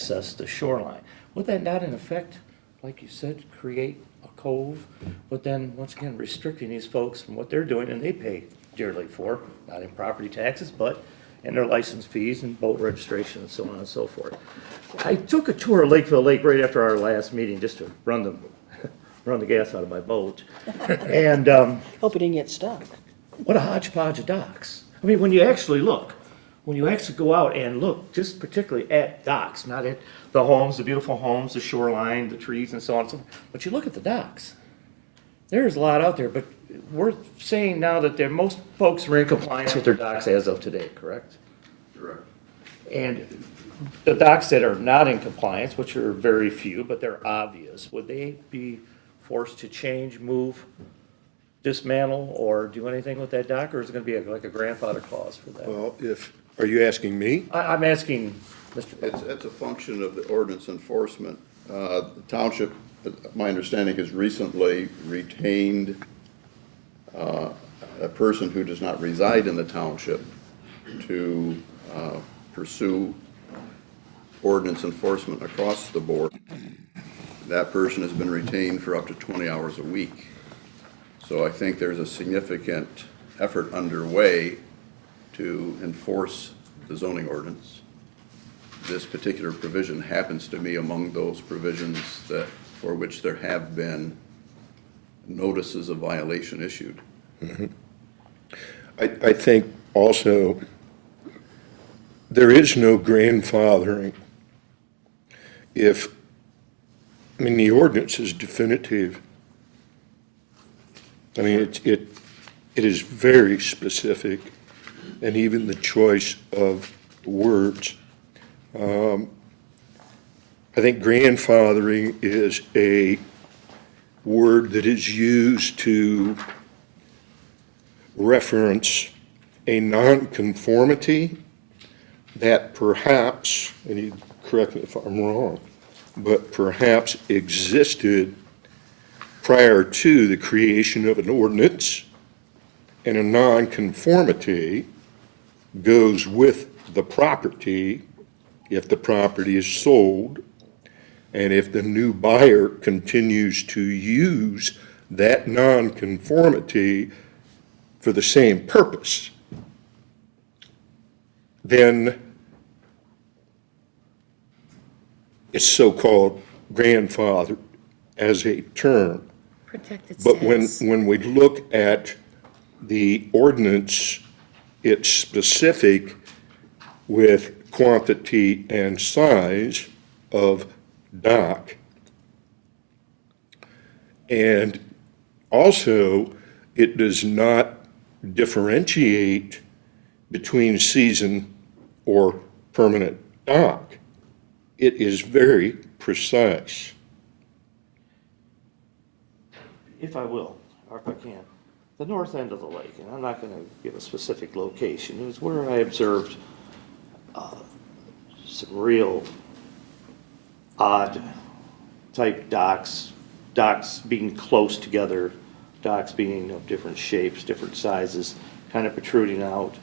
access the shoreline. Would that not in effect, like you said, create a cove, but then, once again, restricting these folks from what they're doing, and they pay dearly for, not in property taxes, but in their license fees and boat registration and so on and so forth. I took a tour of Lakeville Lake right after our last meeting, just to run the gas out of my boat. And, Hope it didn't get stuck. what a hodgepodge of docks. I mean, when you actually look, when you actually go out and look, just particularly at docks, not at the homes, the beautiful homes, the shoreline, the trees and so on and so forth, but you look at the docks. There's a lot out there, but we're saying now that most folks are in compliance with their docks as of today, correct? Correct. And the docks that are not in compliance, which are very few, but they're obvious, would they be forced to change, move, dismantle, or do anything with that dock, or is it gonna be like a grandfather clause for that? Well, are you asking me? I'm asking Mr. It's a function of the ordinance enforcement. The township, my understanding, has recently retained a person who does not reside in the township to pursue ordinance enforcement across the board. That person has been retained for up to 20 hours a week. So I think there's a significant effort underway to enforce the zoning ordinance. This particular provision happens to be among those provisions for which there have been notices of violation issued. I think also there is no grandfathering. The ordinance is definitive. I mean, it is very specific, and even the choice of words. I think grandfathering is a word that is used to reference a nonconformity that perhaps, and you correct me if I'm wrong, but perhaps existed prior to the creation of an ordinance, and a nonconformity goes with the property if the property is sold, and if the new buyer continues to use that nonconformity for the same purpose, then it's so-called grandfather as a term. Protected But status. when we look at the ordinance, it's specific with quantity and size of dock. And also, it does not differentiate between season or permanent dock. It is very precise. If I will, or if I can, the north end of the lake, and I'm not gonna give a specific location, is where I observed some real odd type docks being close together, docks being of different shapes, different sizes, kind of protruding out,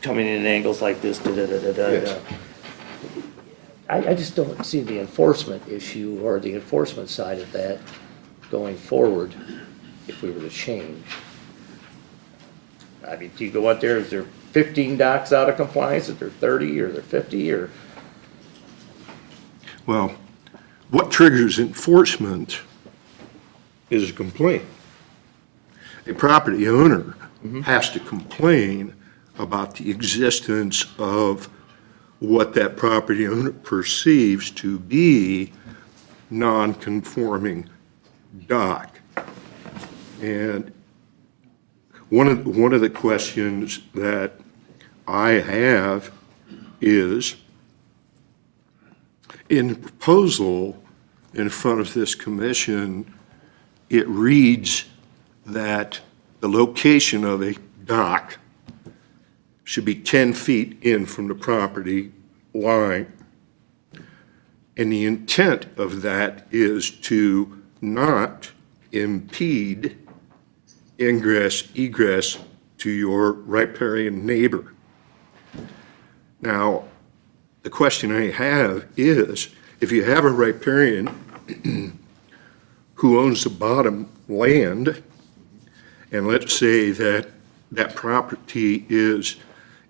coming in angles like this, Yes. I just don't see the enforcement issue or the enforcement side of that going forward if we were to change. I mean, do you go out there, is there 15 docks out of compliance, is there 30, or there 50, or? Well, what triggers enforcement is a complaint. A property owner has to complain about the existence of what that property owner perceives to be non-conforming dock. And one of the questions that I have is, in the proposal in front of this commission, it reads that the location of a dock should be 10 feet in from the property line. And the intent of that is to not impede ingress, egress to your riparian neighbor. Now, the question I have is, if you have a riparian who owns the bottom land, and let's say that that property is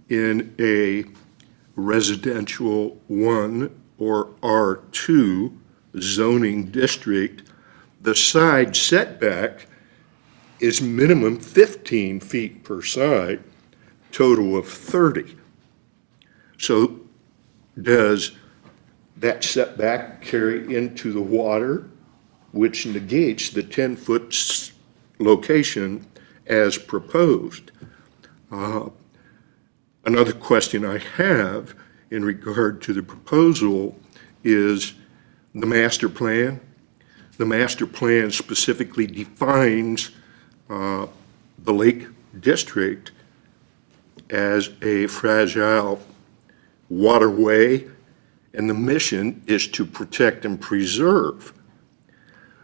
in a residential 1 or R2 zoning district, the side setback is minimum 15 feet per side, total of 30. So does that setback carry into the water, which negates the 10-foot location as proposed? Another question I have in regard to the proposal is the master plan. The master plan specifically defines the Lake District as a fragile waterway, and the mission is to protect and preserve.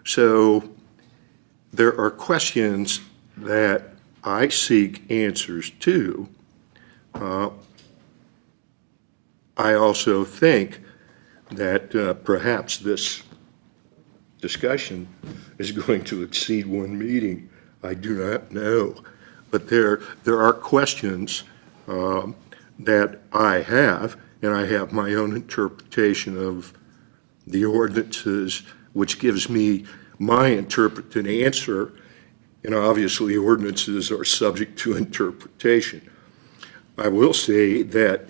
So there are questions that I seek answers to. I also think that perhaps this discussion is going to exceed one meeting. I do not know. But there are questions that I have, and I have my own interpretation of the ordinances, which gives me my interpreted answer, and obviously ordinances are subject to interpretation. I will say that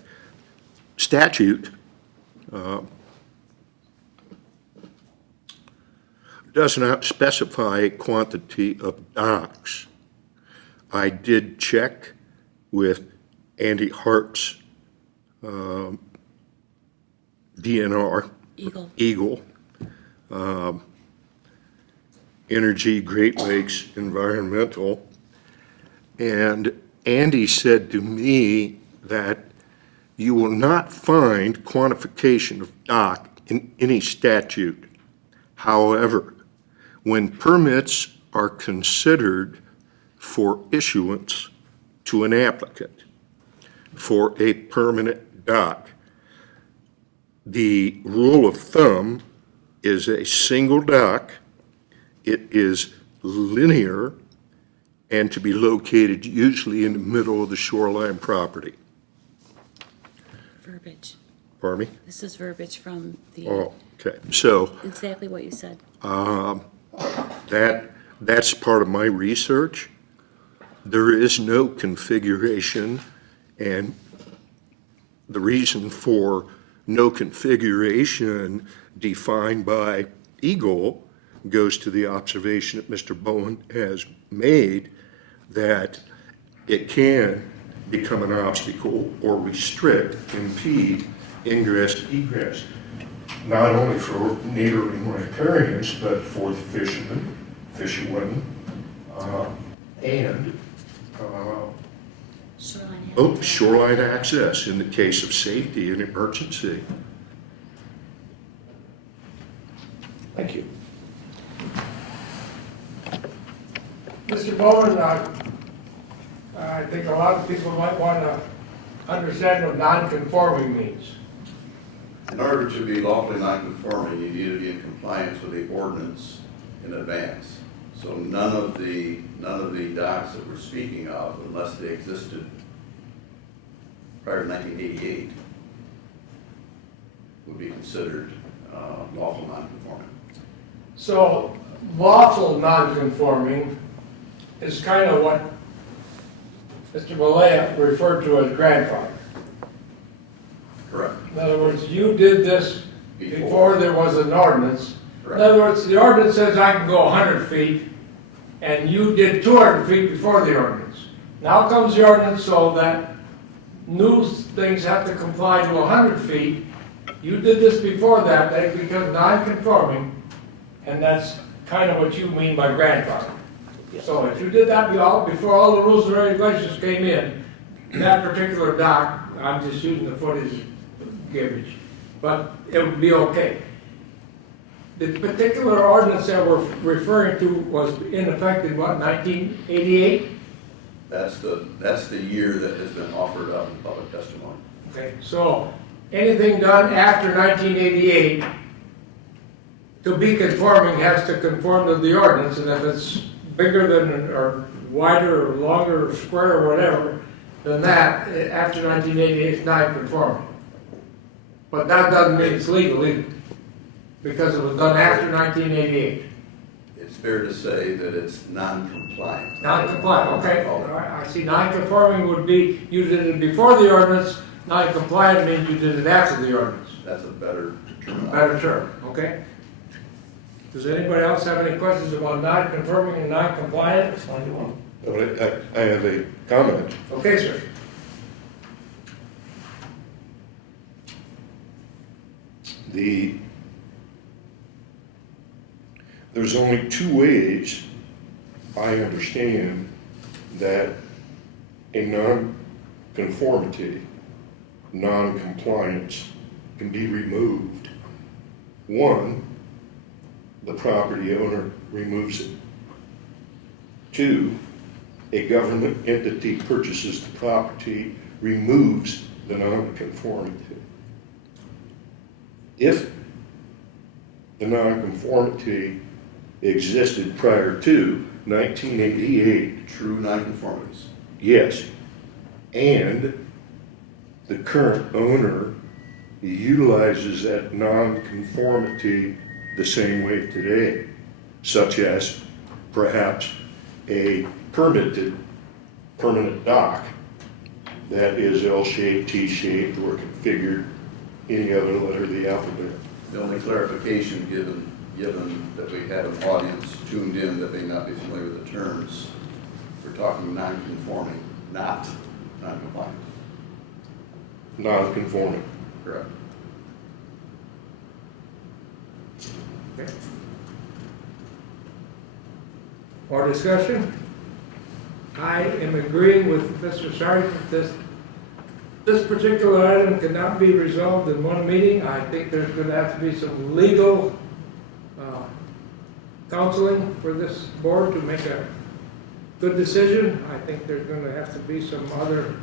statute does not specify a quantity of docks. I did check with Andy Hart's DNR, Eagle, Energy Great Lakes Environmental, and Andy said to me that you will not find quantification of dock in any statute. However, when permits are considered for issuance to an applicant for a permanent dock, the rule of thumb is a single dock. It is linear and to be located usually in the middle of the shoreline property. Verbiage. Pardon me? This is verbiage from the, Oh, okay. So exactly what you said. that's part of my research. There is no configuration, and the reason for no configuration defined by Eagle goes to the observation that Mr. Bowen has made, that it can become an obstacle or restrict, impede ingress, egress, not only for neighboring riparians, but for the fishermen, fisherwomen, and Shoreline. shoreline access in the case of safety and emergency. Thank you. Mr. Bowman, I think a lot of people might want to understand what non-conforming means. In order to be lawfully non-conforming, you need to be in compliance with the ordinance in advance. So none of the docks that we're speaking of, unless they existed prior to 1988, would be considered lawful non-conforming. So lawful non-conforming is kind of what Mr. Malaya referred to as grandfather. Correct. In other words, you did this before there was an ordinance. Correct. In other words, the ordinance says I can go 100 feet, and you did 200 feet before the ordinance. Now comes the ordinance so that new things have to comply to 100 feet. You did this before that, they become non-conforming, and that's kind of what you mean by grandfather. So if you did that before all the rules and regulations came in, that particular dock, I'm just using the footage garbage, but it would be okay. The particular ordinance that we're referring to was in effect in what, 1988? That's the year that has been offered up in public testimony. Okay, so anything done after 1988 to be conforming has to conform to the ordinance, and if it's bigger than, or wider, or longer, or square, or whatever, than that, after 1988, it's not conforming. But that doesn't mean it's legal either, because it was done after 1988. It's fair to say that it's non-compliant. Non-compliant, okay. I see non-conforming would be, you did it before the ordinance, non-compliant means you did it after the ordinance. That's a better term. Better term, okay? Does anybody else have any questions about non-conforming and non-compliant? I have a comment. Okay, sir. There's only two ways I understand that a non-conformity, non-compliance can be removed. One, the property owner removes it. Two, a government entity purchases the property, removes the non-conformity. If the non-conformity existed prior to 1988, True non-conformities. yes, and the current owner utilizes that non-conformity the same way today, such as perhaps a permitted permanent dock that is L-shaped, T-shaped, or configured any other letter of the alphabet. The only clarification given that we had an audience tuned in that may not be familiar with the terms, we're talking non-conforming, not non-compliant. Non-conforming. Correct. Okay. More discussion? I am agreeing with Mr. Sargent that this particular item cannot be resolved in one meeting. I think there's going to have to be some legal counseling for this board to make a good decision. I think there's going to have to be some other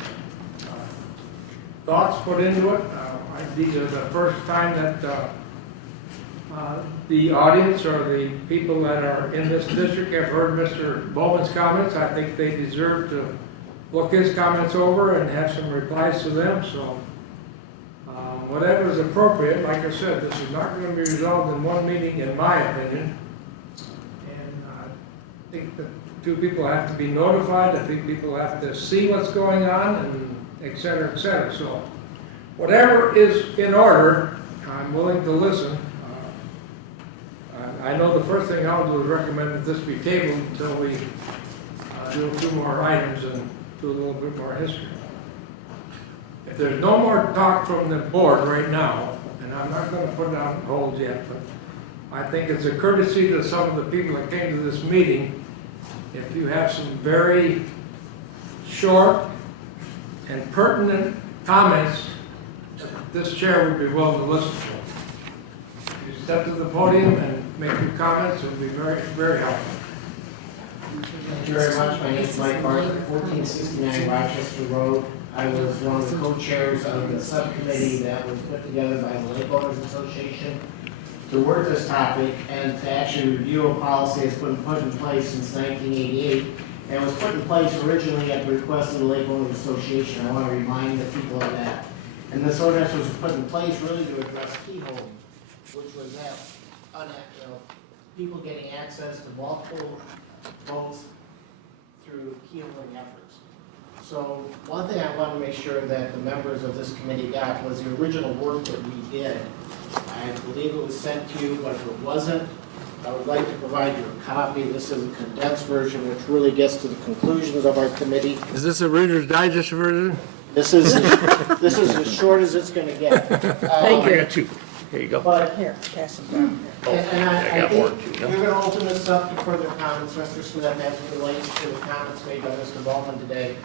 thoughts put into it. These are the first time that the audience or the people that are in this district have heard Mr. Bowman's comments. I think they deserve to look his comments over and have some replies to them. So whatever is appropriate, like I said, this is not going to be resolved in one meeting, in my opinion. And I think that two people have to be notified. I think people have to see what's going on, and et cetera, et cetera. So whatever is in order, I'm willing to listen. I know the first thing I'll do is recommend that this be tabled until we do a few more items and do a little bit more history. If there's no more talk from the board right now, and I'm not going to put it on hold yet, but I think it's a courtesy to some of the people that came to this meeting, if you have some very short and pertinent comments, this chair would be willing to listen to. You step to the podium and make your comments, it would be very, very helpful. Thank you very much. My name is Mike Barker, 1469 Rochester Road. I was one of the co-chairs of the subcommittee that was put together by the Lake Owners Association to work this topic and to actually review a policy that's been put in place since 1988. And was put in place originally at the request of the Lake Owners Association. I want to remind the people of that. And this ordinance was put in place really to address keyholing, which was that people getting access to multiple votes through keyholing efforts. So one thing I want to make sure that the members of this committee got was the original work that we did. I believe it was sent to you, but if it wasn't, I would like to provide you a copy. This is a condensed version, which really gets to the conclusions of our committee. Is this a Reader's Digest version? This is as short as it's going to get. Thank you. I got two. Here you go. But Here, pass them down here. And I I got think more too, no? we're going to open this up to further comments. Mr. Smith, as it relates to the comments made by Mr. Bowman today,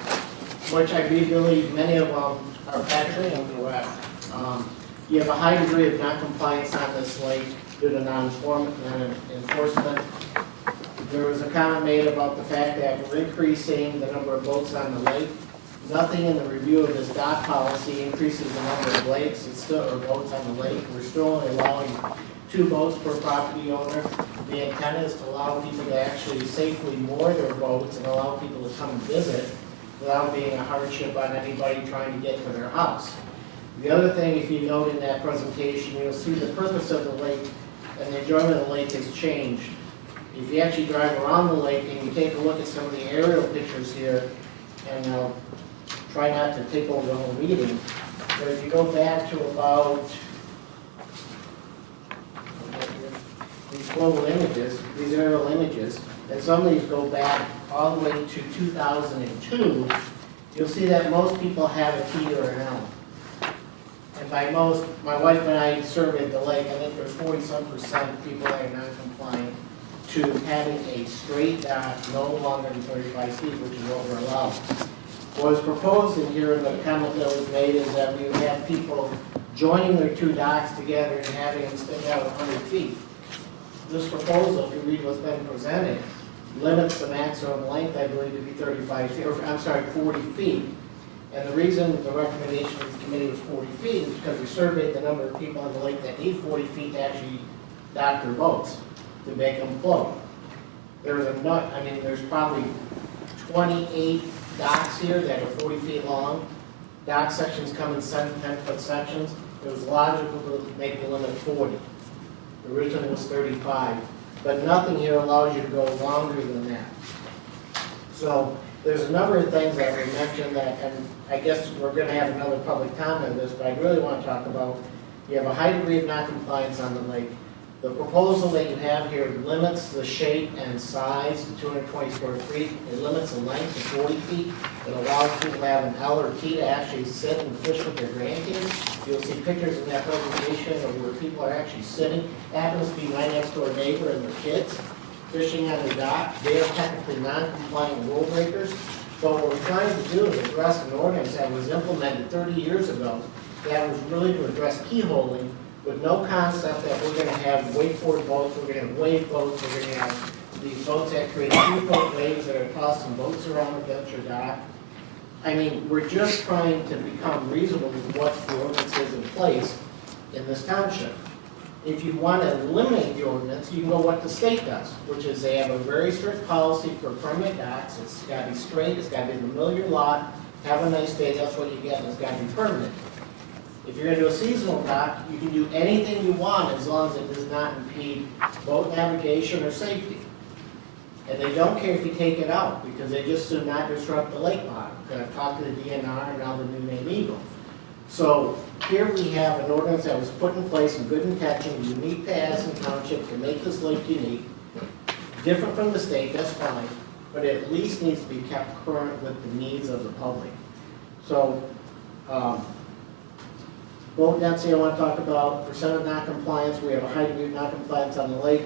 which I believe many of them are factually incorrect. You have a high degree of noncompliance on this lake due to non-enforcement. There was a comment made about the fact that we're increasing the number of boats on the lake. Nothing in the review of this dock policy increases the number of lakes, or boats on the lake. We're still only allowing 2 boats per property owner. The intent is to allow people to actually safely moor their boats and allow people to come and visit without being a hardship on anybody trying to get to their house. The other thing, if you note in that presentation, you'll see the purpose of the lake and the enjoyment of the lake has changed. If you actually drive around the lake and you take a look at some of the aerial pictures here, and I'll try not to take over the whole meeting, but if you go back to about these global images, these aerial images, and some of these go back all the way to 2002, you'll see that most people have a T or an L. And by most, my wife and I surveyed the lake, I think there's 40-some% of people that are non-compliant to having a straight dock no longer than 35 feet, which is what we're allowed. What was proposed in here, and the comment that was made, is that we would have people joining their 2 docks together and having them stick out 100 feet. This proposal, if you read what's been presented, limits the maximum length, I believe, to be 35 feet, or I'm sorry, 40 feet. And the reason the recommendation of the committee was 40 feet is because we surveyed the number of people on the lake that need 40 feet to actually dock their boats, to make them float. There's there's probably 28 docks here that are 40 feet long. Dock sections come in 7 10-foot sections. It was logical to make the limit 40. The original was 35, but nothing here allows you to go longer than that. So there's a number of things that were mentioned that, and I guess we're going to have another public comment on this, but I really want to talk about, you have a high degree of noncompliance on the lake. The proposal that you have here limits the shape and size to 220 square feet. It limits the length to 40 feet. It allows people to have an L or T to actually sit and fish with their grandkids. You'll see pictures in that presentation of where people are actually sitting. It happens to be my next door neighbor and their kids fishing on the dock. They are technically non-compliant rule breakers. But what we're trying to do is address an ordinance that was implemented 30 years ago that was really to address keyholing, with no concept that we're going to have wakeboard boats, we're going to have wave boats, we're going to have these boats that create 2-foot waves that are tossing boats around the bench or dock. I mean, we're just trying to become reasonable with what the ordinance is in place in this township. If you want to eliminate the ordinance, you can go what the state does, which is they have a very strict policy for permanent docks. It's got to be straight, it's got to be in the middle of your lot, have a nice day, that's what you get, and it's got to be permanent. If you're going to do a seasonal dock, you can do anything you want as long as it does not impede boat navigation or safety. And they don't care if you take it out, because they just do not disrupt the lake bottom. I've talked to the DNR and now the new name Eagle. So here we have an ordinance that was put in place in good intention, unique to Addison Township to make this lake unique. Different from the state, that's fine, but it at least needs to be kept current with the needs of the public. So, boat density I want to talk about, percent of noncompliance, we have a high degree of noncompliance on the lake.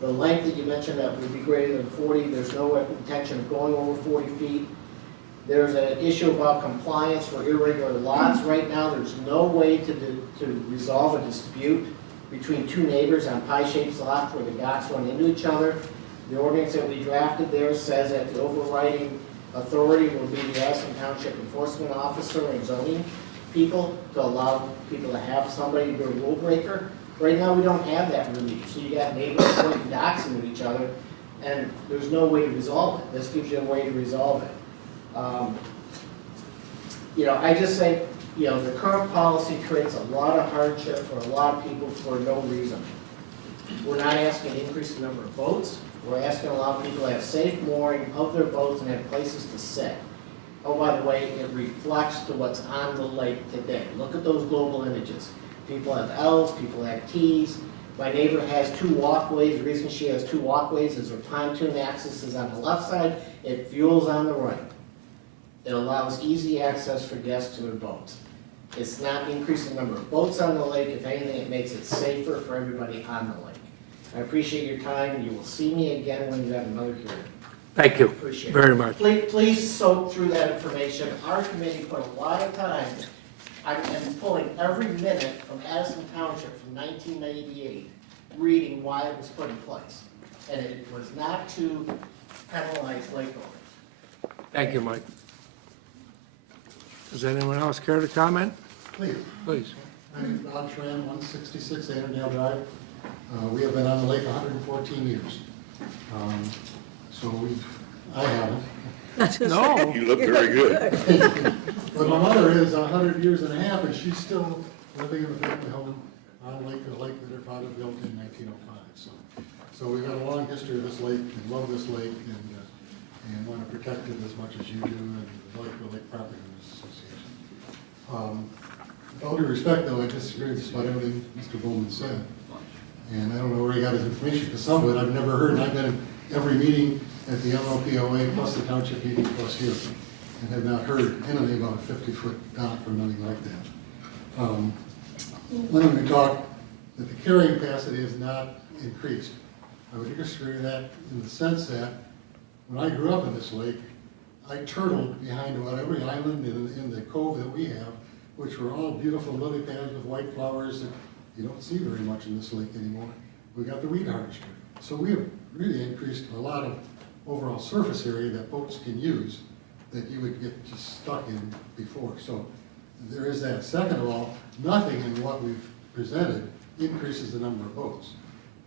The length that you mentioned that would be greater than 40, there's no intention of going over 40 feet. There's an issue about compliance for irregular lots. Right now, there's no way to resolve a dispute between 2 neighbors on pie-shaped lots where the docks run into each other. The ordinance that we drafted there says that the overriding authority will be the Addison Township Enforcement Officer and zoning people to allow people to have somebody be a rule breaker. Right now, we don't have that relief. So you got neighbors pointing docks into each other, and there's no way to resolve it. This gives you a way to resolve it. I just think, the current policy creates a lot of hardship for a lot of people for no reason. We're not asking to increase the number of boats. We're asking to allow people to have safe mooring of their boats and have places to sit. Oh, by the way, it reflects to what's on the lake today. Look at those global images. People have L's, people have T's. My neighbor has 2 walkways. The reason she has 2 walkways is her pontoon access is on the left side, it fuels on the right. It allows easy access for guests to their boats. It's not increasing the number of boats on the lake. If anything, it makes it safer for everybody on the lake. I appreciate your time. You will see me again when you have another hearing. Thank you Appreciate it. very much. Please soak through that information. Our committee put a lot of time. I'm pulling every minute from Addison Township from 1998, reading why it was put in place. And it was not to penalize lake owners. Thank you, Mike. Does anyone else care to comment? Please. Please. My name is Bob Schramm, 166 Annandale Drive. We have been on the lake 114 years. I haven't. No. You look very good. But my mother is 100 years and a half, and she's still living in the family home on a lake that her father built in 1905. So we've got a long history of this lake, and love this lake, and want to protect it as much as you do, and like the Lake Property Owners Association. With all due respect, though, I disagree with just about everything Mr. Bowman said. And I don't know where he got his information, because some of it I've never heard, and I've been in every meeting at the MLPOA, plus the township meeting, plus here, and have not heard anything about a 50-foot dock or nothing like that. When we talk that the carrying capacity is not increased, I would disagree with that in the sense that when I grew up in this lake, I turtled behind about every island in the cove that we have, which were all beautiful lily pads with white flowers that you don't see very much in this lake anymore. We got the weed harvester. So we have really increased a lot of overall surface area that boats can use that you would get just stuck in before. So there is that. Second of all, nothing in what we've presented increases the number of boats.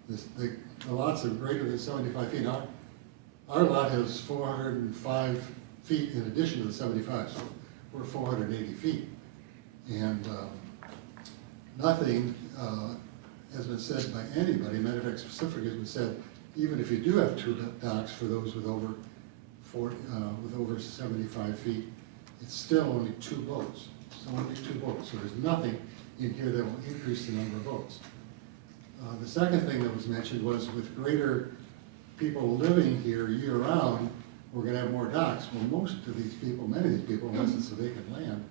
The lots are greater than 75 feet. Our lot has 405 feet in addition to the 75, so we're 480 feet. And nothing has been said by anybody. Matter of fact, specifically has been said, even if you do have two docks for those with over 75 feet, it's still only two boats. It's only two boats. So there's nothing in here that will increase the number of boats. The second thing that was mentioned was with greater people living here year-round, we're going to have more docks. Well, most of these people, many of these people, unless it's a vacant land,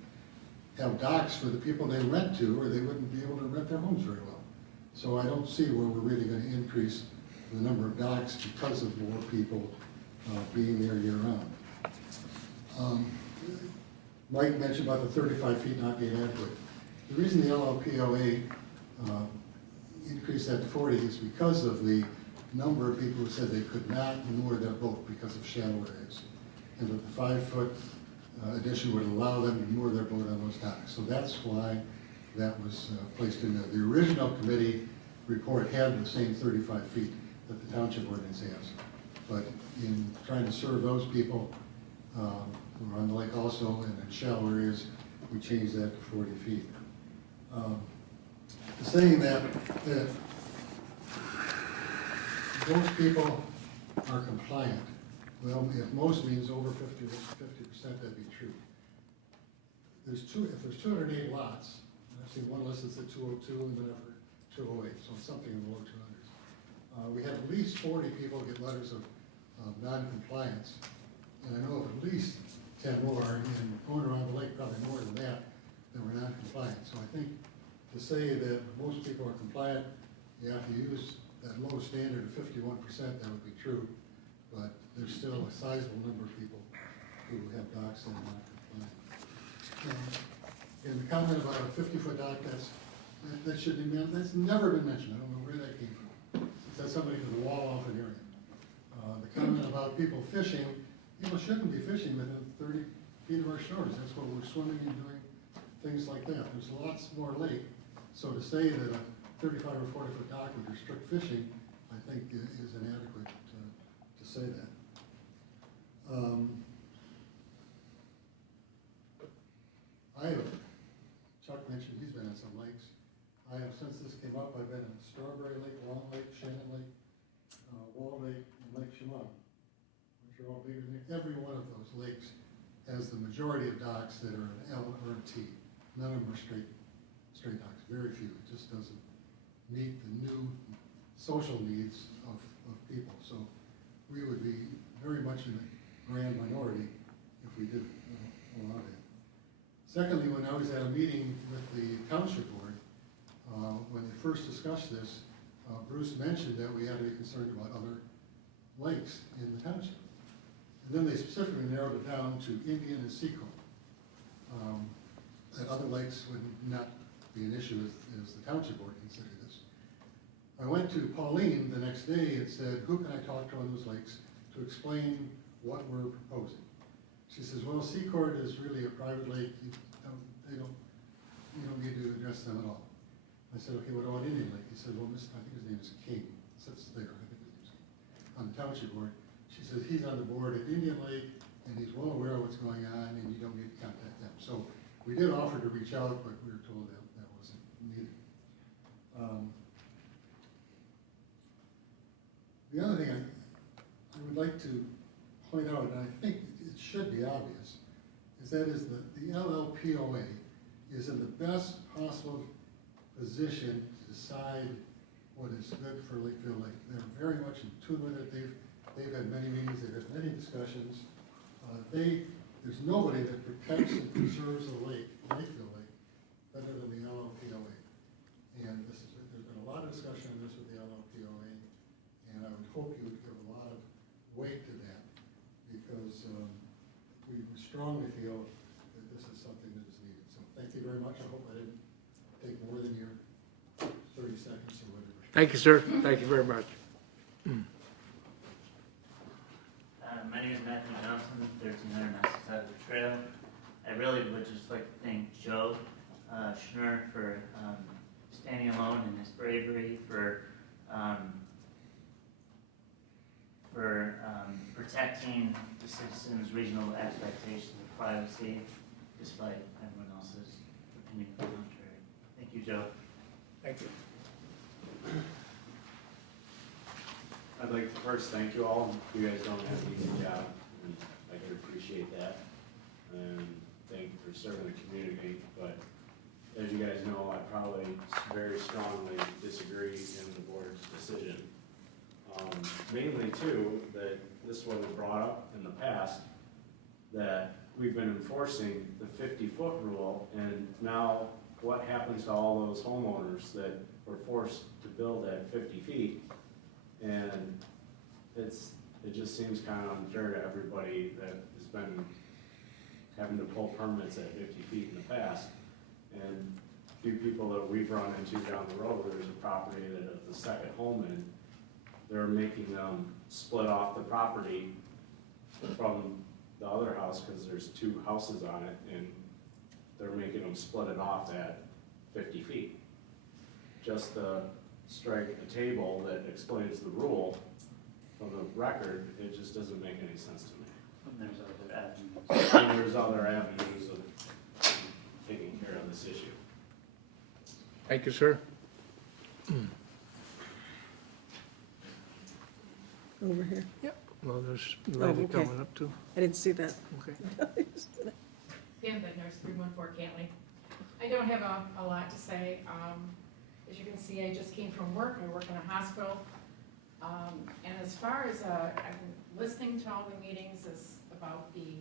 have docks for the people they rent to, or they wouldn't be able to rent their homes very well. So I don't see where we're really going to increase the number of docks because of more people being there year-round. Mike mentioned about the 35 feet not being adequate. The reason the LLPOA increased that to 40 is because of the number of people who said they could not moor their boat because of shallow areas. And that the 5-foot addition would allow them to moor their boat on those docks. So that's why that was placed in there. The original committee report had the same 35 feet that the township ordinance has. But in trying to serve those people who are on the lake also and in shallow areas, we changed that to 40 feet. Saying that those people are compliant, well, if most means over 50%, that'd be true. If there's 208 lots, and I've seen one listed at 202 and then over 208, so it's something in the low 200s. We had at least 40 people get letters of non-compliance, and I know of at least 10 more, and going around the lake, probably more than that were non-compliant. So I think to say that most people are compliant, you have to use that low standard of 51%, that would be true, but there's still a sizable number of people who have docks that are not compliant. And the comment about a 50-foot dock, that should be meant, that's never been mentioned. I don't know where that came from. It says somebody to the wall off an area. The comment about people fishing, people shouldn't be fishing within 30 feet of our shores. That's what we're swimming and doing things like that. There's lots more lake. So to say that a 35 or 40-foot dock would restrict fishing, I think is inadequate to say that. Chuck mentioned he's been on some lakes. I have, since this came up, I've been in Strawberry Lake, Long Lake, Shannon Lake, Wall Lake, and Lake Chemung, which are all bigger than every one of those lakes has the majority of docks that are an L or a T. None of them are straight docks, very few. It just doesn't meet the new social needs of people. So we would be very much in a grand minority if we did allow that. Secondly, when I was at a meeting with the township board, when they first discussed this, Bruce mentioned that we had to be concerned about other lakes in the township. And then they specifically narrowed it down to Indian and Seacombe. That other lakes would not be an issue as the township board considered this. I went to Pauline the next day and said, who can I talk to on those lakes to explain what we're proposing? She says, well, Secord is really a private lake, you don't need to address them at all. I said, okay, what about Indian Lake? He said, well, I think his name is King, sits there, I think his name is King, on the township board. She says, he's on the board at Indian Lake, and he's well aware of what's going on, and you don't need to contact them. So we did offer to reach out, but we were told that that wasn't needed. The other thing I would like to point out, and I think it should be obvious, is that the LLPOA is in the best possible position to decide what is good for Lakeville Lake. They're very much in tune with it. They've had many meetings, they've had many discussions. There's nobody that protects and preserves the lake, Lakeville Lake, better than the LLPOA. And there's been a lot of discussion on this with the LLPOA, and I would hope you would give a lot of weight to that, because we strongly feel that this is something that is needed. So thank you very much. I hope I didn't take more than your 30 seconds or whatever. Thank you, sir. Thank you very much. My name is Matthew Johnson, 1300 Massachusetts Trail. I really would just like to thank Joe Schnur for standing alone in his bravery, for protecting the citizens' reasonable expectations of privacy, despite everyone else's opinion to the contrary. Thank you, Joe. Thank you. I'd like to first thank you all. You guys don't have an easy job, and I can appreciate that. And thank you for serving the community. But as you guys know, I probably very strongly disagree in the board's decision. Mainly too, that this wasn't brought up in the past, that we've been enforcing the 50-foot rule, and now what happens to all those homeowners that were forced to build at 50 feet? And it just seems kind of unfair to everybody that has been having to pull permits at 50 feet in the past. And a few people that we've run into down the road, there's a property that the second home in, they're making them split off the property from the other house because there's two houses on it, and they're making them split it off at 50 feet. Just to strike a table that explains the rule from the record, it just doesn't make any sense to me. And there's other avenues. And there's other avenues of taking care of this issue. Thank you, sir. Over here. Yep. Well, there's a lady okay. coming up too. I didn't see that. Okay. Dan Bednarz, 314 Cantley. I don't have a lot to say. As you can see, I just came from work. I work in a hospital. And as far as I've been listening to all the meetings about the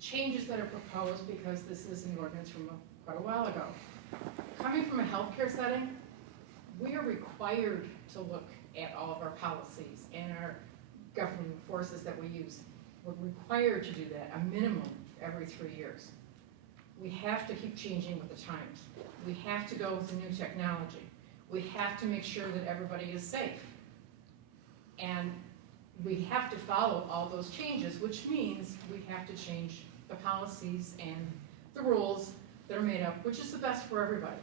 changes that are proposed, because this is an ordinance from quite a while ago. Coming from a healthcare setting, we are required to look at all of our policies and our governing forces that we use. We're required to do that, a minimum every 3 years. We have to keep changing with the times. We have to go with the new technology. We have to make sure that everybody is safe. And we have to follow all those changes, which means we have to change the policies and the rules that are made up, which is the best for everybody.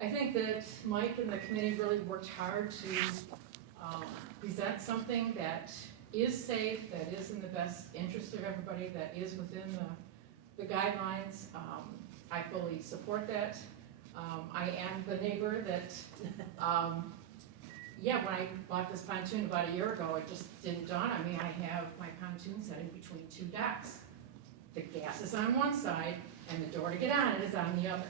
I think that Mike and the committee really worked hard to present something that is safe, that is in the best interest of everybody, that is within the guidelines. I fully support that. I am the neighbor that, yeah, when I bought this pontoon about a year ago, it just didn't dawn on me. I have my pontoon set in between two docks. The gas is on one side, and the door to get on it is on the other.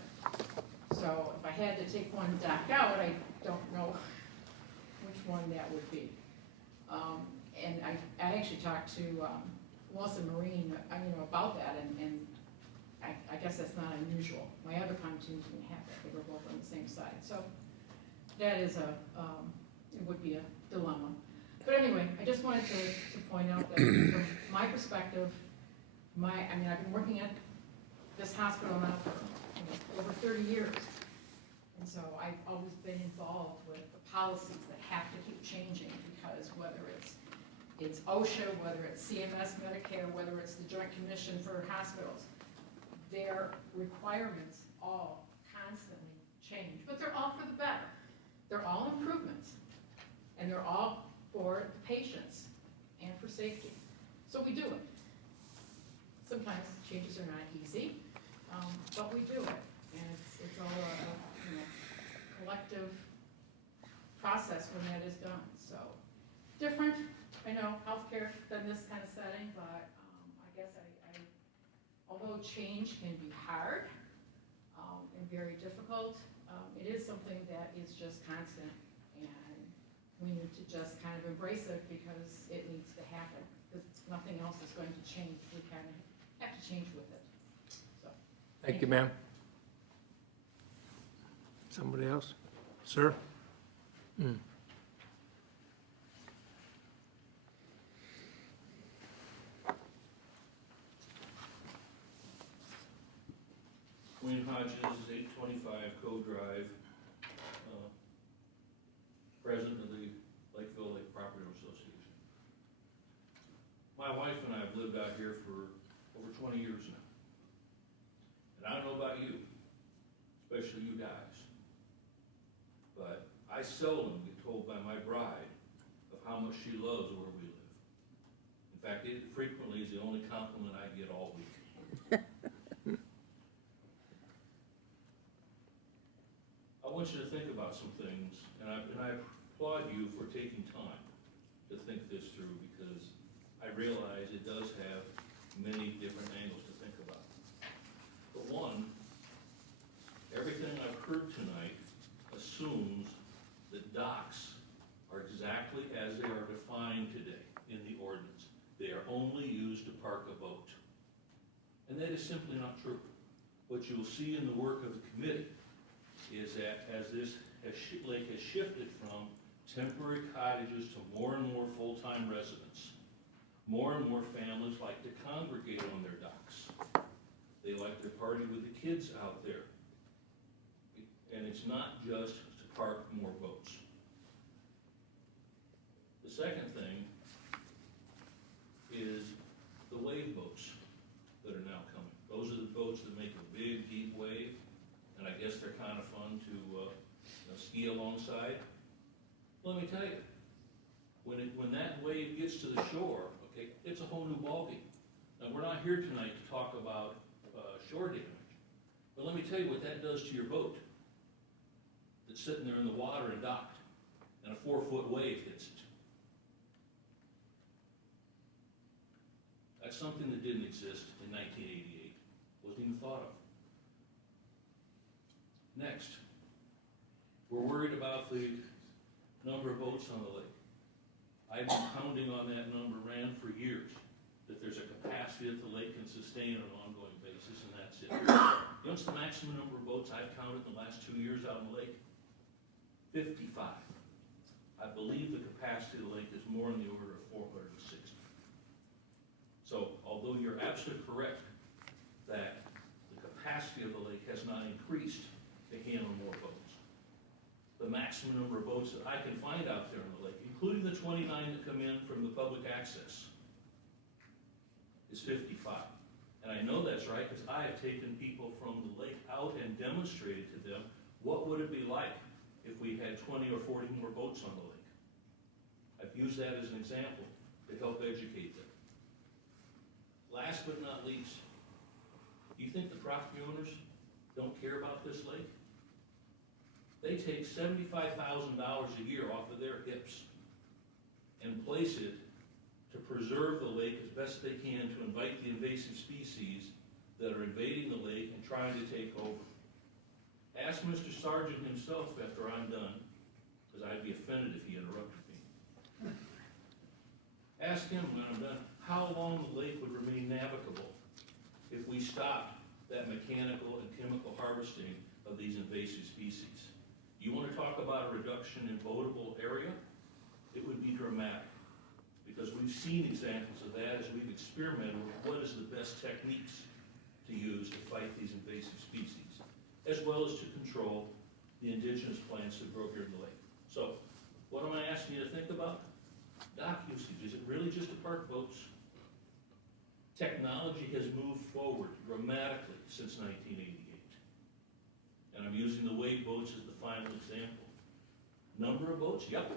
So if I had to take one dock out, I don't know which one that would be. And I actually talked to Wilson Marine, about that, and I guess that's not unusual. My other pontoons didn't have that; they were both on the same side. So that is it would be a dilemma. But anyway, I just wanted to point out that from my perspective, I've been working at this hospital now for over 30 years. And so I've always been involved with the policies that have to keep changing, because whether it's it's OSHA, whether it's CMS, Medicare, whether it's the Joint Commission for Hospitals, their requirements all constantly change, but they're all for the better. They're all improvements, and they're all for the patients and for safety. So we do it. Sometimes changes are not easy, but we do it, and it's all a collective process when that is done. So different, I know, healthcare than this kind of setting, but I guess I although change can be hard and very difficult, it is something that is just constant, and we need to just kind of embrace it because it needs to happen, because nothing else is going to change. We kind of have to change with it. So. Thank you, ma'am. Somebody else? Sir? Wayne Hodges, 825 Code Drive, president of the Lakeville Lake Property Association. My wife and I have lived out here for over 20 years now. And I don't know about you, especially you guys, but I seldom get told by my bride of how much she loves where we live. In fact, it frequently is the only compliment I get all week. I want you to think about some things, and I applaud you for taking time to think this through, because I realize it does have many different angles to think about. But one, everything I've heard tonight assumes that docks are exactly as they are defined today in the ordinance. They are only used to park a boat. And that is simply not true. What you'll see in the work of the committee is that as this lake has shifted from temporary cottages to more and more full-time residents, more and more families like to congregate on their docks. They like to party with the kids out there. And it's not just to park more boats. The second thing is the wave boats that are now coming. Those are the boats that make a big, deep wave, and I guess they're kind of fun to ski alongside. Let me tell you, when that wave gets to the shore, okay, it's a whole new ballgame. Now, we're not here tonight to talk about shore damage, but let me tell you what that does to your boat that's sitting there in the water and docked, and a 4-foot wave hits it. That's something that didn't exist in 1988, wasn't even thought of. Next, we're worried about the number of boats on the lake. I've been pounding on that number, Rand, for years, that there's a capacity that the lake can sustain on an ongoing basis, and that's it. You know what's the maximum number of boats I've counted in the last 2 years out on the lake? 55. I believe the capacity of the lake is more in the order of 460. So, although you're absolutely correct that the capacity of the lake has not increased to handle more boats, the maximum number of boats that I can find out there on the lake, including the 29 that come in from the public access, is 55. And I know that's right because I have taken people from the lake out and demonstrated to them what would it be like if we had 20 or 40 more boats on the lake. I've used that as an example to help educate them. Last but not least, do you think the property owners don't care about this lake? They take $75,000 a year off of their hips and place it to preserve the lake as best they can to invite the invasive species that are invading the lake and trying to take over. Ask Mr. Sargent himself after I'm done, because I'd be offended if he interrupted me. Ask him when I'm done how long the lake would remain navigable if we stopped that mechanical and chemical harvesting of these invasive species. You want to talk about a reduction in boatable area? It would be dramatic, because we've seen examples of that as we've experimented with what is the best techniques to use to fight these invasive species, as well as to control the indigenous plants that grow here in the lake. So, what am I asking you to think about? dock usage, is it really just to park boats? Technology has moved forward dramatically since 1988. And I'm using the wade boats as the final example. Number of boats, yep,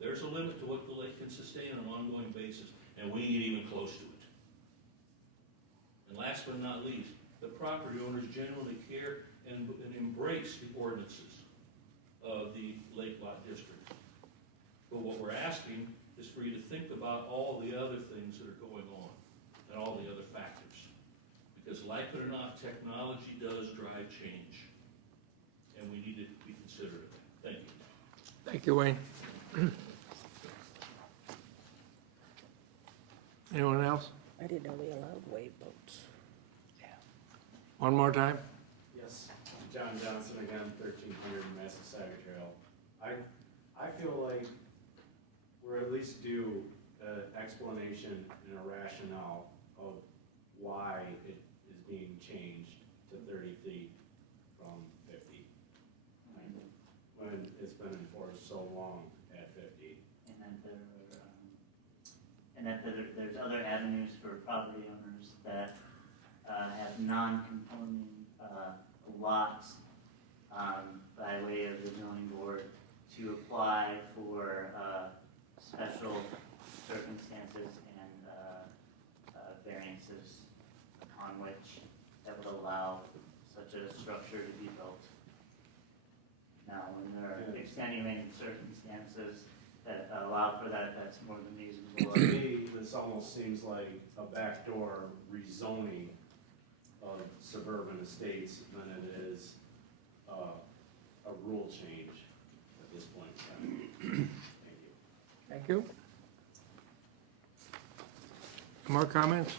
there's a limit to what the lake can sustain on an ongoing basis, and we ain't even close to it. And last but not least, the property owners generally care and embrace the ordinances of the lake lot district. But what we're asking is for you to think about all the other things that are going on and all the other factors. Because like it or not, technology does drive change. And we need to be considerate of that. Thank you. Thank you, Wayne. Anyone else? I didn't know we allowed wave boats. One more time? Yes, John Johnson again, 1300 Massasauga Trail. I feel like we're at least due an explanation and a rationale of why it is being changed to 30 feet from 50. When it's been enforced so long at 50. And that there's other avenues for property owners that have non-conforming lots by way of the zoning board to apply for special circumstances and variances upon which that would allow such a structure to be built. Now, when there are extenuating circumstances that allow for that, that's more than reasonable. To me, this almost seems like a backdoor rezoning of suburban estates than it is a rule change at this point in time. Thank you. Thank you. More comments?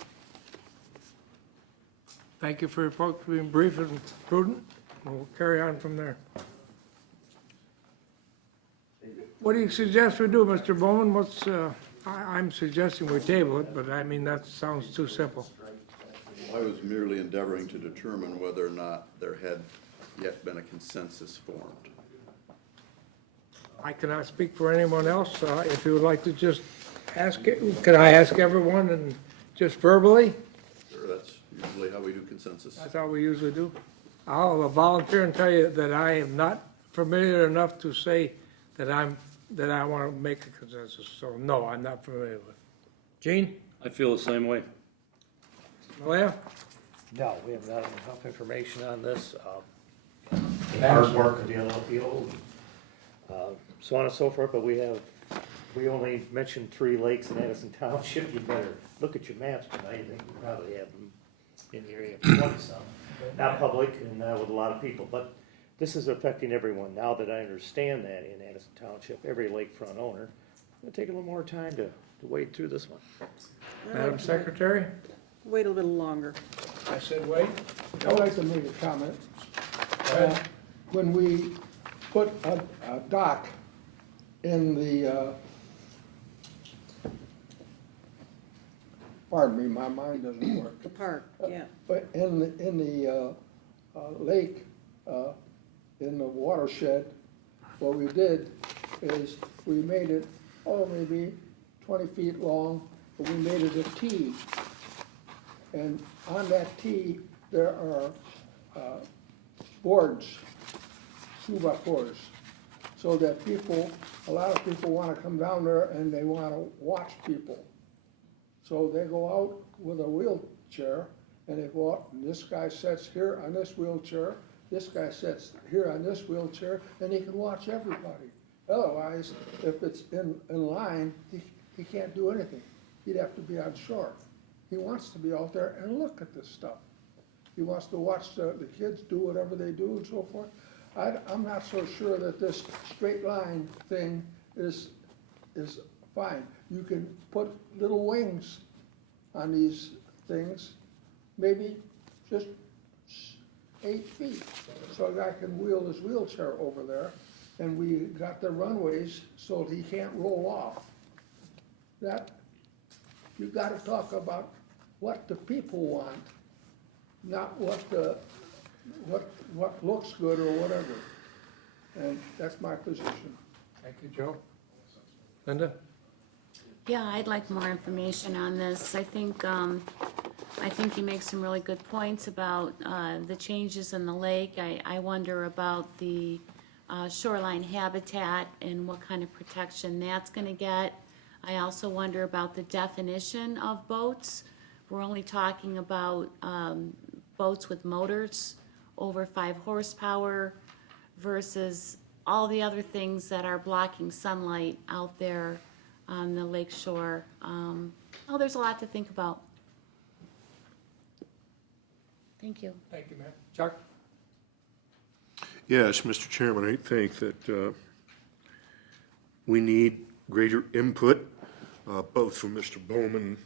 Thank you for your folks being brief and prudent. We'll carry on from there. What do you suggest we do, Mr. Bowman? I'm suggesting we table it, but I mean, that sounds too simple. I was merely endeavoring to determine whether or not there had yet been a consensus formed. I cannot speak for anyone else. If you would like to just ask it, can I ask everyone and just verbally? Sure, that's usually how we do consensus. That's how we usually do. I'll volunteer and tell you that I am not familiar enough to say that I want to make a consensus. So, no, I'm not familiar with it. Gene? I feel the same way. Malaya? No, we have not enough information on this. Hard work of the LLPO, so on and so forth, but we only mentioned 3 lakes in Addison Township. You better look at your maps tonight. I think we probably have them in the area of 20-some. Not public and with a lot of people, but this is affecting everyone. Now that I understand that in Addison Township, every lakefront owner, it'll take a little more time to wade through this one. Madam Secretary? Wait a little longer. I said wait. I'd like to make a comment. When we put a dock in the, pardon me, my mind doesn't work. The park, yeah. But in the lake, in the watershed, what we did is we made it, maybe 20 feet long, but we made it a T. And on that T, there are boards, 2x4s, so that a lot of people want to come down there and they want to watch people. So they go out with a wheelchair and they go out, and this guy sits here on this wheelchair, this guy sits here on this wheelchair, and he can watch everybody. Otherwise, if it's in line, he can't do anything. He'd have to be on shore. He wants to be out there and look at this stuff. He wants to watch the kids do whatever they do and so forth. I'm not so sure that this straight line thing is fine. You can put little wings on these things, maybe just 8 feet, so a guy can wheel his wheelchair over there, and we got the runways so he can't roll off. That, you gotta talk about what the people want, not what looks good or whatever. And that's my position. Thank you, Joe. Linda? Yeah, I'd like more information on this. I think you make some really good points about, the changes in the lake. I wonder about the, shoreline habitat and what kind of protection that's gonna get. I also wonder about the definition of boats. We're only talking about, boats with motors over 5 horsepower versus all the other things that are blocking sunlight out there on the lake shore. There's a lot to think about. Thank you. Thank you, ma'am. Chuck? Yes, Mr. Chairman, I think that we need greater input, both from Mr. Bowman,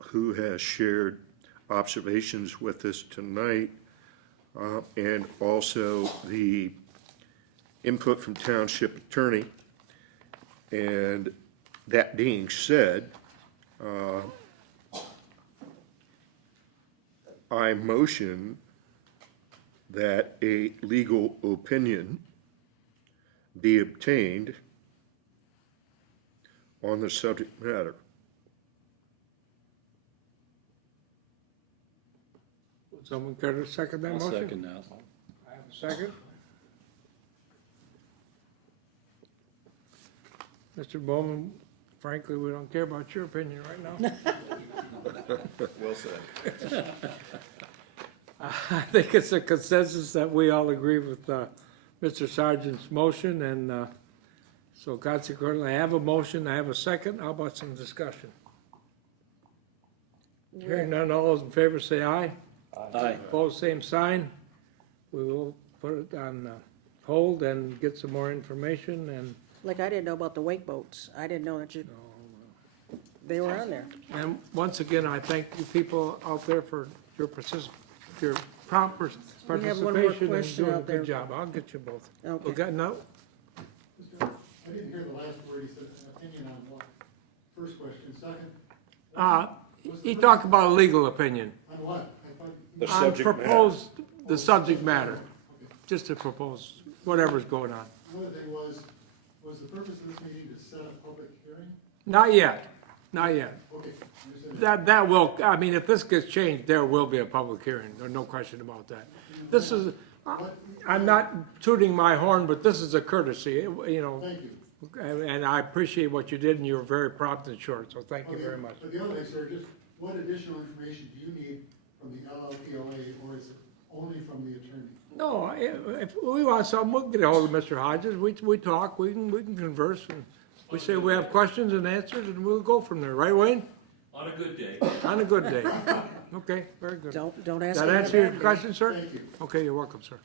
who has shared observations with us tonight, and also the input from Township Attorney. And that being said, I motion that a legal opinion be obtained on the subject matter. Would someone care to second that motion? Second that. I have a second. Mr. Bowman, frankly, we don't care about your opinion right now. Well said. I think it's a consensus that we all agree with Mr. Sargent's motion, and so consequently, I have a motion, I have a second. How about some discussion? Hearing none, all those in favor say aye. Aye. Opposed, same sign. We will put it on hold and get some more information, and Like, I didn't know about the wake boats. I didn't know that they were on there. And once again, I thank you people out there for your your prompt We have one more participation and question doing a out there. good job. I'll get you both. Okay. Okay, no? I didn't hear the last word, he said, an opinion on what? First question, second? He talked about a legal opinion On what? I thought, The on subject matter. proposed, the subject matter, just to propose whatever's going on. one thing was the purpose of this meeting to set up a public hearing? Not yet, not yet. Okay, understood. That will, I mean, if this gets changed, there will be a public hearing, there's no question about that. This is, I'm not tooting my horn, but this is a courtesy, you know, Thank you. and I appreciate what you did, and you were very prompt and short, so thank you Okay, very much. But the other thing, sir, just what additional information do you need from the LLPOA, or is it only from the attorney? No, if we want something, we'll get ahold of Mr. Hodges, we talk, we can converse, and we say we have questions and answers, and we'll go from there, right, Wayne? On a good day. On a good day. Okay, very good. Don't ask. That me answer your that. question, sir? Thank you. Okay, you're welcome, sir.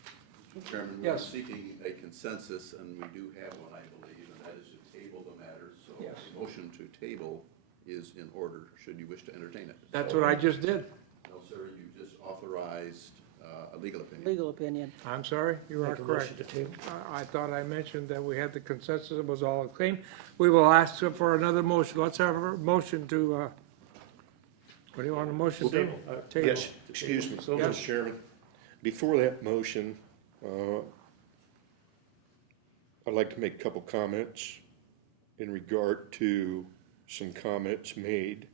Mr. Chairman, we're Yes. seeking a consensus, and we do have one, I believe, and that is to table the matter. So Yes. a motion to table is in order, should you wish to entertain it. That's what I just did. No, sir, you just authorized a legal opinion. Legal opinion. I'm sorry, you are Make a correct. motion to table. I thought I mentioned that we had the consensus, it was all clean. We will ask for another motion. Let's have a motion to, what do you want a motion to? Table. Yes, excuse me, Yes. Mr. Chairman. Before that motion, I'd like to make a couple comments in regard to some comments made.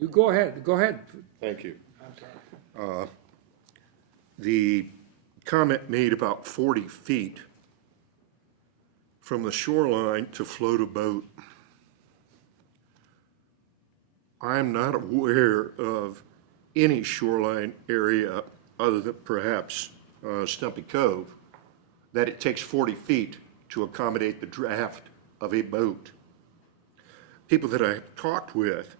You go ahead. Thank you. The comment made about 40 feet from the shoreline to float a boat. I'm not aware of any shoreline area other than perhaps Stumpy Cove that it takes 40 feet to accommodate the draft of a boat. People that I've talked with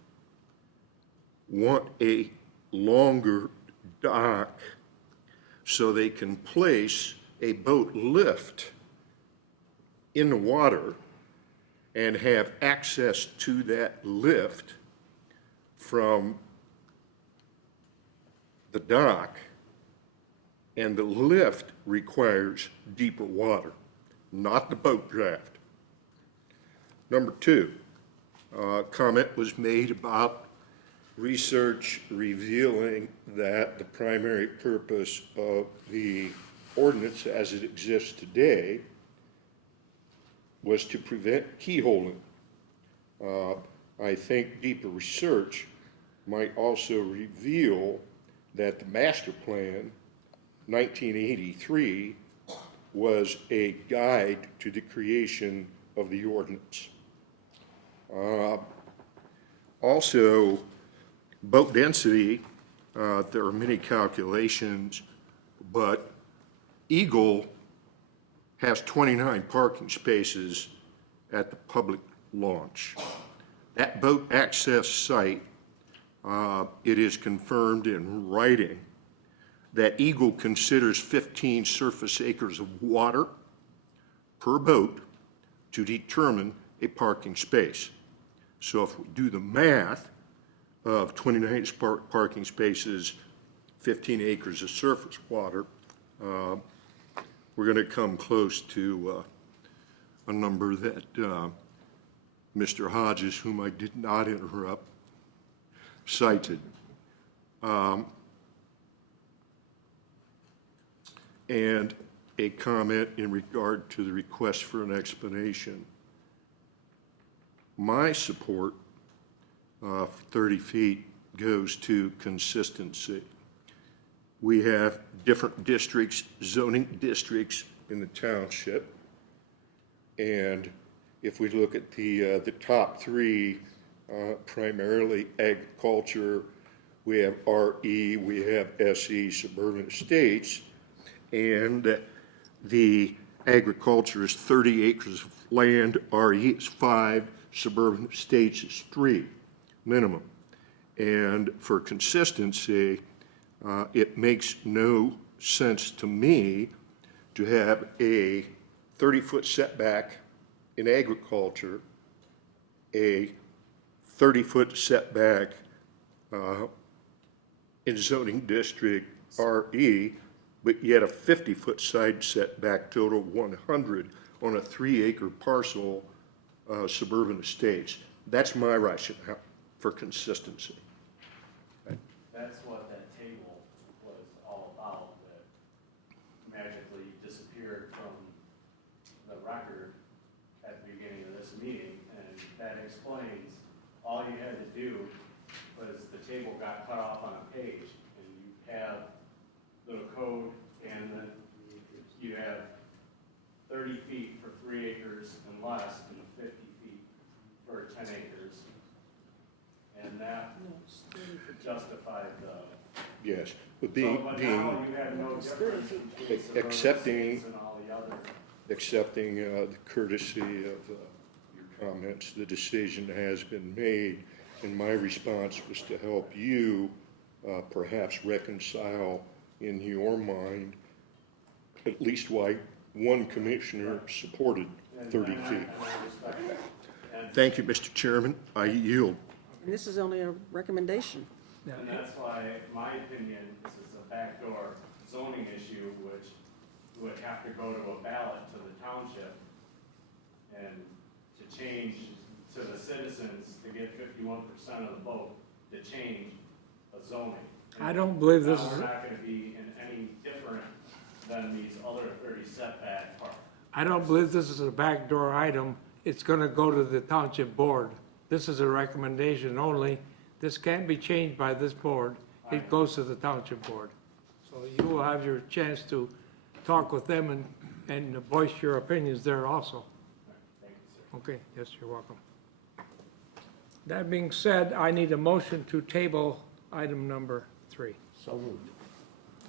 want a longer dock so they can place a boat lift in the water and have access to that lift from the dock, and the lift requires deeper water, not the boat draft. Number two, comment was made about research revealing that the primary purpose of the ordinance as it exists today was to prevent keyholing. I think deeper research might also reveal that the master plan, 1983, was a guide to the creation of the ordinance. Also, boat density, there are many calculations, but Eagle has 29 parking spaces at the public launch. That boat access site, it is confirmed in writing that Eagle considers 15 surface acres of water per boat to determine a parking space. So if we do the math of 29 parking spaces, 15 acres of surface water, we're going to come close to a number that Mr. Hodges, whom I did not interrupt, cited. And a comment in regard to the request for an explanation. My support for 30 feet goes to consistency. We have different districts, zoning districts in the township. And if we look at the top three, primarily agriculture, we have RE, we have SE, suburban estates, and the agriculture is 30 acres of land, RE is 5, suburban estates is 3, minimum. And for consistency, it makes no sense to me to have a 30-foot setback in agriculture, a 30-foot setback in zoning district RE, but yet a 50-foot side setback total 100 on a 3-acre parcel, suburban estates. That's my rationale for consistency. That's what that table was all about, that magically disappeared from the record at the beginning of this meeting, and that explains all you had to do was the table got cut off on a page, and you have the code, and then you have 30 feet for 3 acres and less, and 50 feet for 10 acres. And that justified the. Yes, but But now you have no difference between suburban accepting, estates and all the other. accepting the courtesy of your comments, the decision has been made, and my response was to help you perhaps reconcile in your mind at least why one commissioner supported 30 feet. Thank you, Mr. Chairman. I yield. And this is only a recommendation. And that's why, in my opinion, this is a backdoor zoning issue, which would have to go to a ballot to the township and to change to the citizens to get 51% of the vote to change a zoning. I don't believe this Now is, we're not gonna be in any different than these other 30 setback parts. I don't believe this is a backdoor item. It's gonna go to the township board. This is a recommendation only. This can't be changed by this board. It goes to the township board. So you will have your chance to talk with them and voice your opinions there also. Thank you, sir. Okay, yes, you're welcome. That being said, I need a motion to table item number 3. So moved.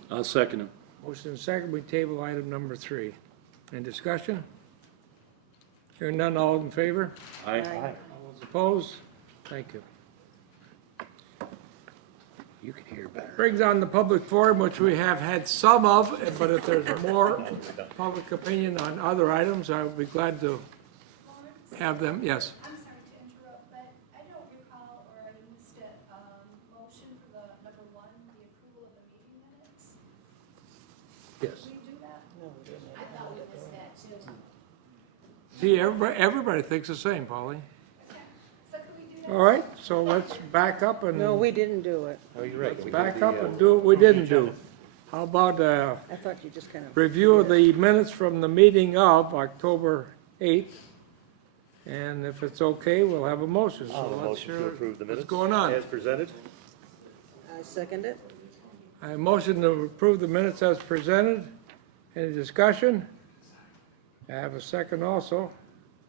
I'll second it. Motion and second, we table item number 3. Any discussion? Hearing none, all in favor? Aye. Aye. All those opposed? Thank you. You can hear better. Brings on the public forum, which we have had some of, but if there's more public opinion on other items, I would be glad to have them. Yes. I'm sorry to interrupt, but I don't recall, or I missed it, motion for the number 1, the approval of the meeting minutes. Yes. Did we do that? I thought we missed that too. See, everybody thinks the same, Polly. So could we do that? All right, so let's back up and. No, we didn't do it. Oh, you're right. Back up and do what we didn't do. How about I thought you just kind of. review of the minutes from the meeting of October 8th? And if it's okay, we'll have a motion. So I'll have a let's motion to hear approve the minutes. What's going on? As presented. I second it. I have a motion to approve the minutes as presented. Any discussion? I have a second also.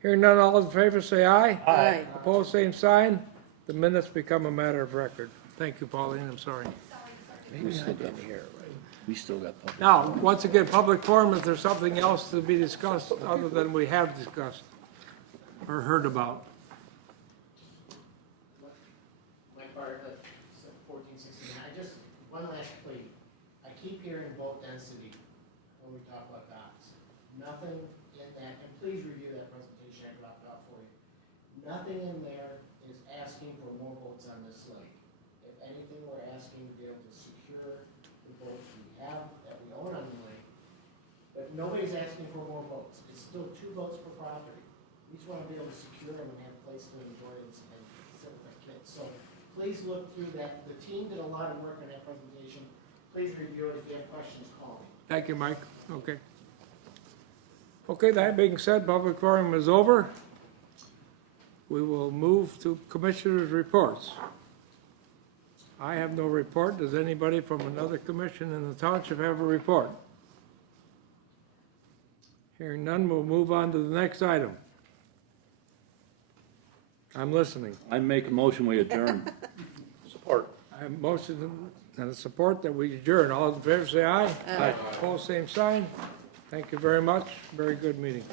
Hearing none, all in favor, say aye. Aye. Opposed, same sign. The minutes become a matter of record. Thank you, Pauline, I'm sorry. We still got here, right? We still got public. Now, once again, public forum, is there something else to be discussed other than we have discussed or heard about? Mike Bartlett, 1469, one last plea. I keep hearing boat density when we talk about docks. Nothing in that, and please review that presentation I dropped off for you. Nothing in there is asking for more boats on this lake. If anything, we're asking to be able to secure the boats we have, that we own on the lake. But nobody's asking for more boats. It's still 2 boats per property. We just want to be able to secure them and have a place to enjoy and sit with our kids. So please look through that. The team did a lot of work on that presentation. Please review it. If you have questions, call me. Thank you, Mike. Okay. Okay, that being said, public forum is over. We will move to commissioners' reports. I have no report. Does anybody from another commission in the township have a report? Hearing none, we'll move on to the next item. I'm listening. I make a motion, we adjourn. Support. I have motion and support that we adjourn. All in favor, say aye. Aye. Opposed, same sign. Thank you very much. Very good meeting.